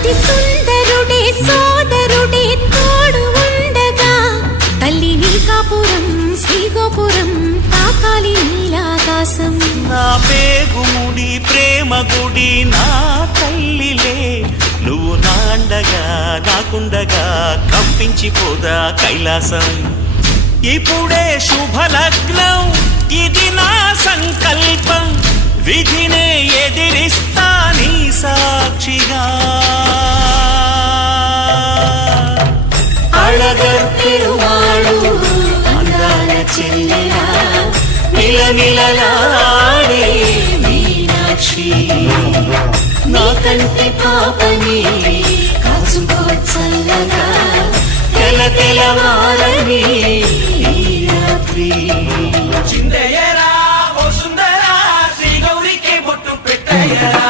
అతి సుందరుడే సోదరుడే తోడు ఉండగా తల్లి నీ కాపురం శ్రీగోపురం తాకాలి నీలాకాశం. నా పేగుముడి ప్రేమ గుడి నా తల్లిలే, నువ్వు నాండగా నాకుండగా కంపించిపోదా కైలాసం. ఇప్పుడే శుభలగ్నం ఇది నా సంకల్పం, విధినే ఎదిరిస్తా నీ సాక్షిగా. అళగర్పెరుమాళు అందాల చెల్లెలా నిలనిలలాడే మీనాక్షి, నీ కంటి పాపని కాచుకో చల్లగా తెలవారని రాత్రి. చిందయ్యరా ఓ సుందరా శ్రీ గౌరికి బొట్టు పెట్టయ్యరా.